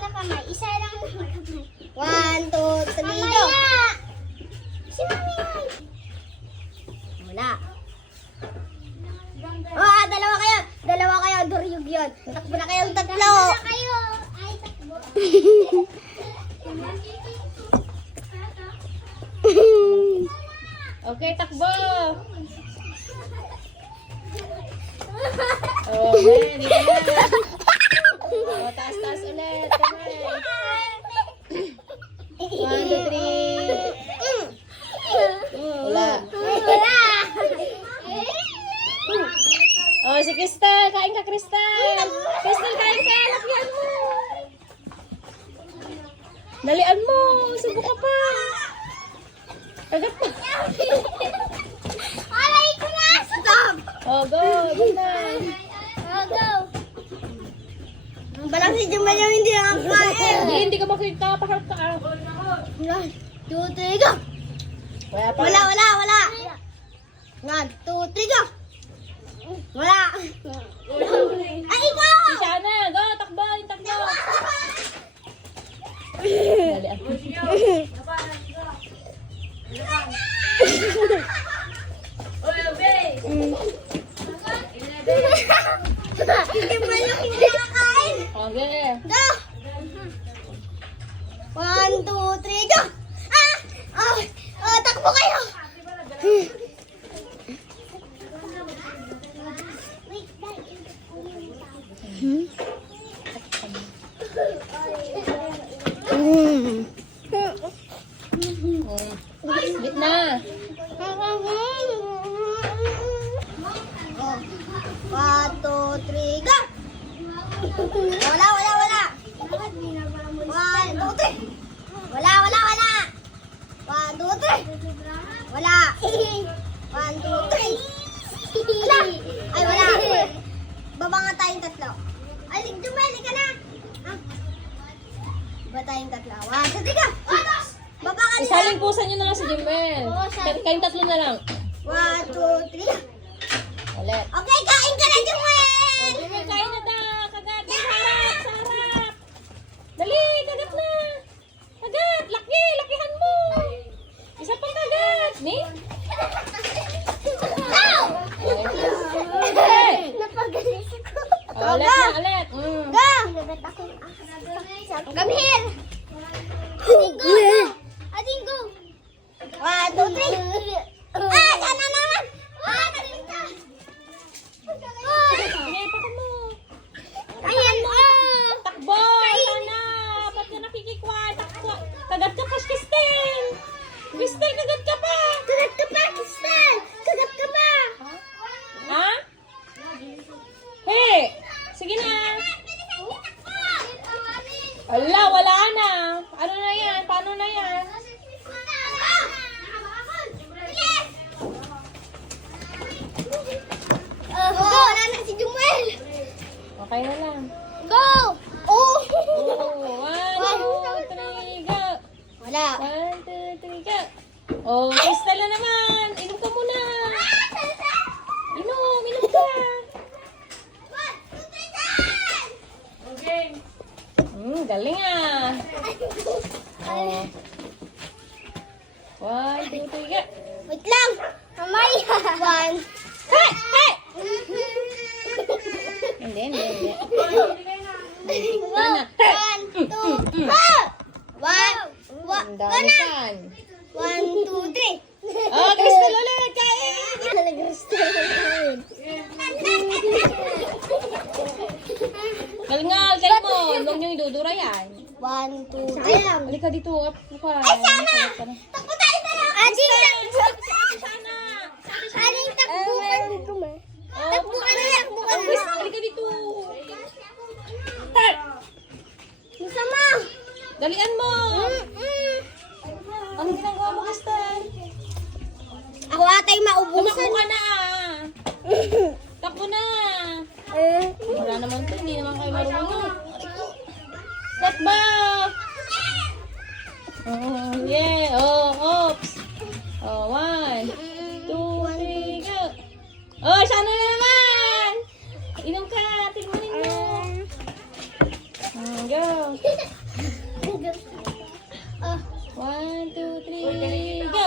na kamay. Isa lang na kamay. 1, 2, 3, go! Mamaya! Si Mami ay. Wala. Oh, dalawa kayo. Dalawa kayo. Duryog yun. Takbo na kayong tatlo. Wala kayo. Ay, takbo. Okay, takbo. Oh, man, dito na. Oh, taas ulit. Kamay. 1, 2, 3. Wala. Wala. Oh, si Crystal. Kain ka, Crystal. Crystal, kain ka. Lakihan mo. Dalian mo. Subo ka pa. Kagat pa. Aray ko na. Stop! Oh, go. Go na. Go. Balang si Jumal yung hindi nakakain. Hindi ka makita. Paharap ka. 1, 2, 3, go! Wala pa. Wala. 1, 2, 3, go! Wala. Ay, ikaw! Si Shana. Go. Takbo. Takbo. Dalian mo. Si Jumal yung hindi nakakain. Okay. Go! 1, 2, 3, go! Takbo kayo! Bit na. 1, 2, 3, go! Wala. 1, 2, 3. Wala. 1, 2, 3. Wala. 1, 2, 3. Wala. Ay, wala. Baba nga tayong tatlo. Ay, dumali ka na. Baba tayong tatlo. 1, 2, 3, go! Baba ka na. Isaling pusa nyo na lang si Jimel. Kayong tatlo na lang. 1, 2, 3, go! Ulit. Okay, kain ka na, Jumel! Kain na da. Kagat. Sa harap. Dali. Kagat na. Kagat. Lakihan mo. Isa pang kagat. Ni? Hey. Napagalis ako. Ulit. Go! Nagat ako. Come here! Ading go. 1, 2, 3. Sana naman! Nalinta! Sige, pakan mo. Ayan, Takbo. Sana. Ba't ka nakikikwan? Takbo. Kagat ka pa, Kristel. Kristel, kagat ka pa. Kagat ka pa, Kristal! Kagat ka pa! Ha? Hey. Sige na. Ala, wala na. Ano na yan? Paano na yan? Go! Wala na si Jumel! Okay na lang. Go! Oh! Oh, 1, 2, 3, go. Wala. 1, 2, 3, go. Oh, Crystal na naman. Inom ka muna. Inom ka. Galing ah. Oh. 1, 2, 3, go. Wait lang! Mamaya! 1. Hey! Hey! Hindi. Sana. 1, 2, 3. 1! Ang dami kan. 1, 2, 3. Oh, Crystal ulit. Kain. Galing mo. Huwag niyo idudura yan. 1, 2, 3. Halika dito. Ay, sana! Takbo tayo na lang! Ading, Sana. Ading, takbo ka. Takbo ka na, takbo ka na. Halika dito. Masama! Dalian mo. Ano ginagawa mo, Crystal? Ako atay Tumakbo maubusan. ka na. Takbo na. Wala naman to. Hindi naman kayo marunong. Takbo. Oh, yeah. Oh, oops. Oh, 1, 2, 3, go. Oh, sana na naman. Inom ka. Tingnan mo. go. Ah, 1, 2, 3, go!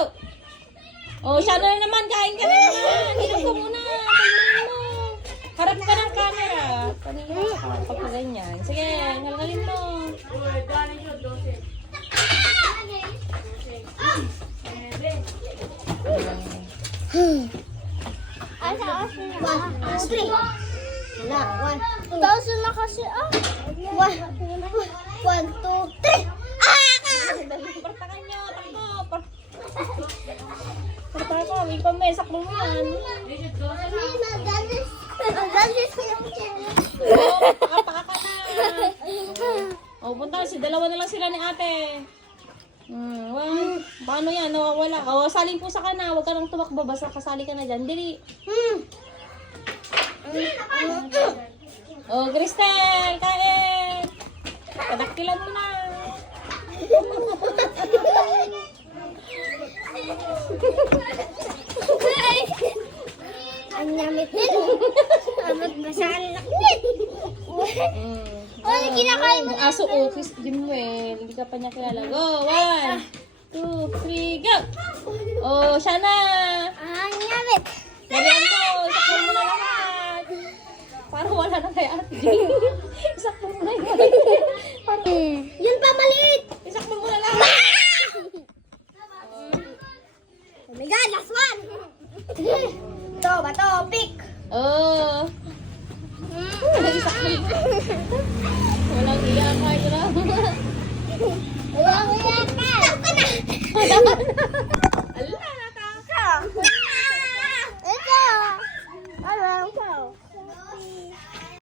Oh, siya na naman. Kain ka na naman. Hirap ko muna. Tingnan mo. Harap ka ng camera. Kanina ka. Pagka ganyan. Sige, ngalgalin mo. Asa, asa na. 1, 2, 3. Wala, 1, 2, Tauso na kasi ah. 1, 2, 3. Partakan nyo. Takbo. Partakan ko. May pamesak mo yan. Ang galis ko yung channel. Oh, pakapaka ka na. Oh, punta. Dalawa na lang sila ni ate. Paano yan? Nawawala. Oh, salin po sa kana. Huwag ka nang tumakbo. Basta kasali ka na dyan. Dili. Oh, Cristel, kain. Padaktilan mo na. Ang yamit din. Amot basaan laknit. Oh, kinakain mo. Yung aso o, Chris Jimuel. Hindi ka pa niya kilala. Go, 1, 2, 3, go. Oh, siya na. Ang yamit. Lagyan mo. Isakpan mo na lahat. Parang wala na kay ate. Isakpan mo na yan. Yun pa, maliit. Isakpan mo na lahat. Oh my God, last one. Ito, bato, pick. Oh. Isakpan mo. Walang iyak. Ay, grabe. Wala ko yan. Stop ka na.